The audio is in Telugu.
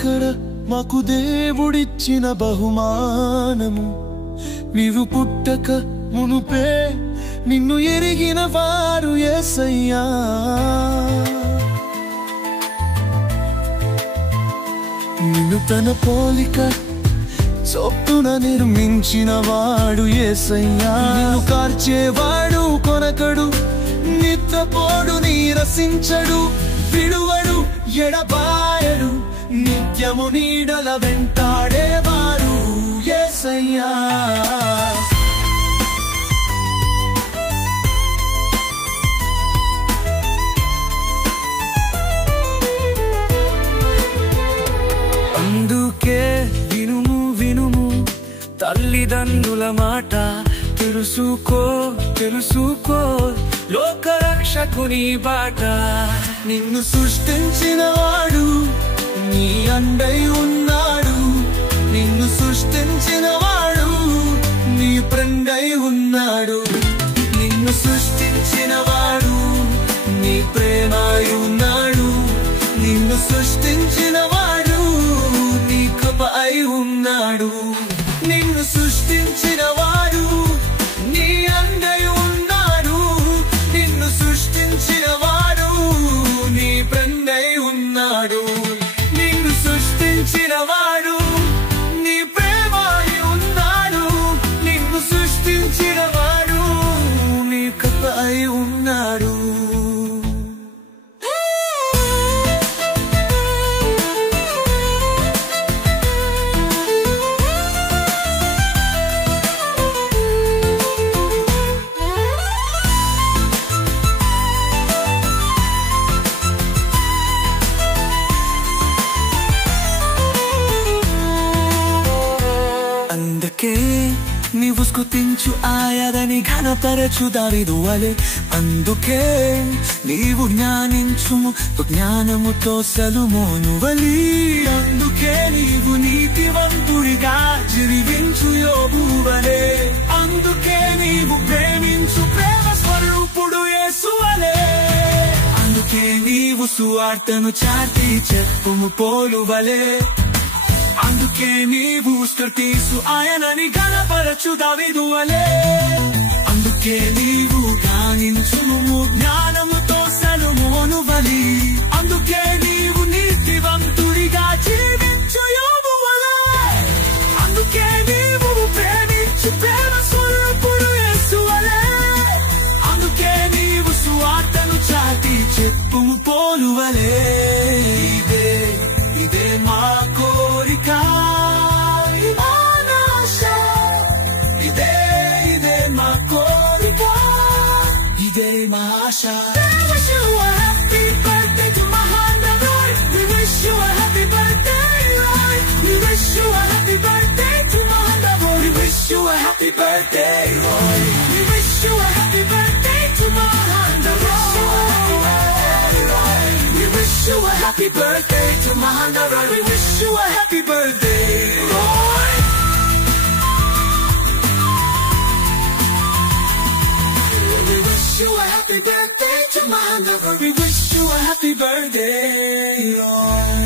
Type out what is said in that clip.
ఇక్కడ మాకు దేవుడిచ్చిన బహుమానము. నీవు పుట్టక మునుపే నిన్ను ఎరిగిన వారు యేసయ్యా. నిన్ను తన పోలిక చొప్పున నిర్మించిన వాడు యేసయ్యా. నిన్ను కార్చేవాడు కొనకడు, నిద్రపోడు నీరసించడు, విడువడు ఎడబాయడు, నిత్యము నీడల వెంటాడేవాడు యేసయ్యా. అందుకే వినుము వినుము తల్లిదండ్రుల మాట, తెలుసుకో తెలుసుకో లోకరక్షకుని బాట. నిన్ను సృష్టించిన వాడు నీ అండై ఉన్నాడు, నిన్ను సృష్టించిన వాడు నీ ఫ్రెండై ఉన్నాడు, నిన్ను సృష్టించిన వాడు నీ ప్రేమై ఉన్నాడు, నిన్ను సృష్టించిన వాడు నీ కృపై ఉన్నాడు, నిన్ను సృష్టించిన వాడు నీ అండై ఉన్నాడు, నిన్ను సృష్టించిన వాడు నీ ఫ్రెండై ఉన్నాడు, నిన్ను సృష్టించిన వాడు నీ ప్రేమై ఉన్నాడు, నిన్ను సృష్టించిన వాడు నీ కృపై ఉన్నాడు. అందుకే నీవు స్తుతించు ఆయనని ఘనపరచు దావీదు వలె, అందుకే నీవు జ్ఞానించుము జ్ఞానముతో సొలొమోను వలె, అందుకే నీవు నీతివంతుడిగా జీవించు యోబు వలె, అందుకే నీవు ప్రేమించు ప్రేమ స్వరూపుడు యేసు వలె, అందుకే నీవు సువార్తను చాటి చెప్పుము పౌలు వలె, అందుకే నీవు స్తుతించు ఆయనని ఘనపరచు దావీదు వలె, అందుకే నీవు జ్ఞానించుము జ్ఞానముతో సొలొమోను వలె, అందుకే నీవు నీతివంతుడిగా జీవించు యోబు వలె, అందుకే నీవు ప్రేమించు ప్రేమ స్వరూపుడు యేసు వలె, అందుకే నీవు సువార్తను చాటి చెప్పుము పౌలు వలె. ఇదే మా కోరిక, ఇదే మా కోరిక, ఇదే మా ఆశ. We wish you a happy birthday to Mahanda Roy. We wish you a happy birthday, Roy. We wish you a happy birthday to Mahanda Roy. We wish you a happy birthday, Roy. We wish you a happy birthday to Mahanda Roy. We wish you a happy birthday to Mahanda Roy. We wish you a happy birthday, Roy. We wish you a happy birthday to Mahanda Roy. We wish you a happy birthday, Roy.